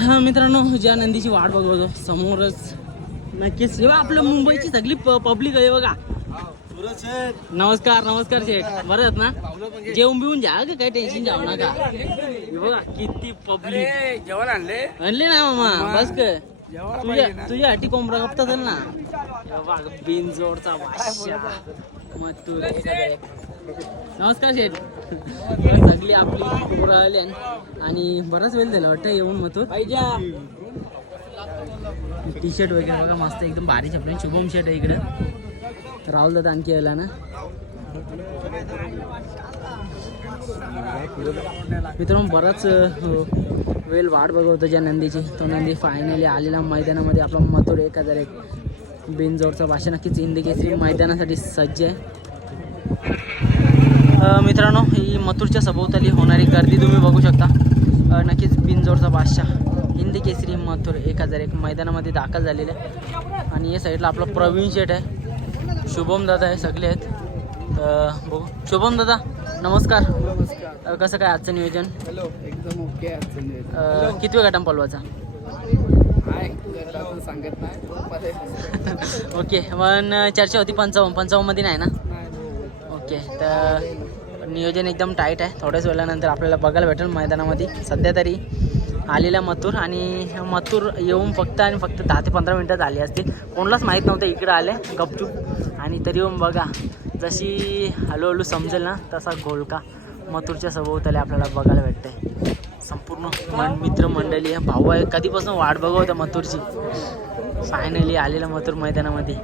हा मित्रांनो ज्या नंदीची वाट बघतो समोरच नक्कीच. जेव्हा आपल्या मुंबईची सगळी पब्लिक आहे बघा. नमस्कार नमस्कार शेठ. बरं आहेत ना? जेवून बिवून घ्या का काही टेन्शन जाऊ नका. बघा किती पब्लिक जेवण आणले? आणले ना मामा. बस काय तुझ्या तुझ्या हाटी कोंबडा असेल ना. बघ बिनजोडचा वाशा. मथुर नमस्कार शेठ. सगळी आपली पोरं आली आणि बराच वेळ झाला वाटतं येऊन मथुर. टी शर्ट वगैरे बघा मस्त एकदम भारी छपले शुभम शर्ट आहे इकडं. राहुल दादा आणखी यायला ना? मित्रांनो बराच वेळ वाट बघवतो ज्या नंदीची. तो नंदी फायनली आलेला मैदानामध्ये. आपला मथुर एक हजार एक बिनजोडचा भाषा नक्कीच हिंदी केसरी मैदानासाठी सज्ज आहे. मित्रांनो ही मथुरच्या सभोवताली होणारी गर्दी तुम्ही बघू शकता. नक्कीच बिनजोडचा बादशाह हिंदी केसरी मथुर एक हजार एक मैदानामध्ये दाखल झालेले आहे. आणि या साईडला आपला प्रवीण शेठ आहे. शुभम दादा आहे सगळे आहेत. बघू. शुभम दादा नमस्कार. नमस्कार. कसं काय आजचं नियोजन? हॅलो एकदम ओके किती वेळ गटाम पलवाचा सांगत नाही ओके पण चर्चा होती पंचावन्न पंचावन्नमध्ये नाही ना? ओके तर नियोजन एकदम टाईट आहे. थोड्याच वेळानंतर आपल्याला बघायला भेटेल मैदानामध्ये. सध्या तरी आलेला मथुर आणि मथुर येऊन फक्त आणि फक्त दहा ते पंधरा मिनटात आली असतील कोणालाच माहीत नव्हतं इकडं आले गपचूप. आणि तरी येऊन बघा जशी हळूहळू समजेल ना तसा घोलका मथुरच्या सभोवताली आपल्याला बघायला भेटते संपूर्ण मन मित्रमंडळी आहे. भाऊ आहे. कधीपासून वाट बघवतं मथुरची. फायनली आलेलं मथुर मैदानामध्ये.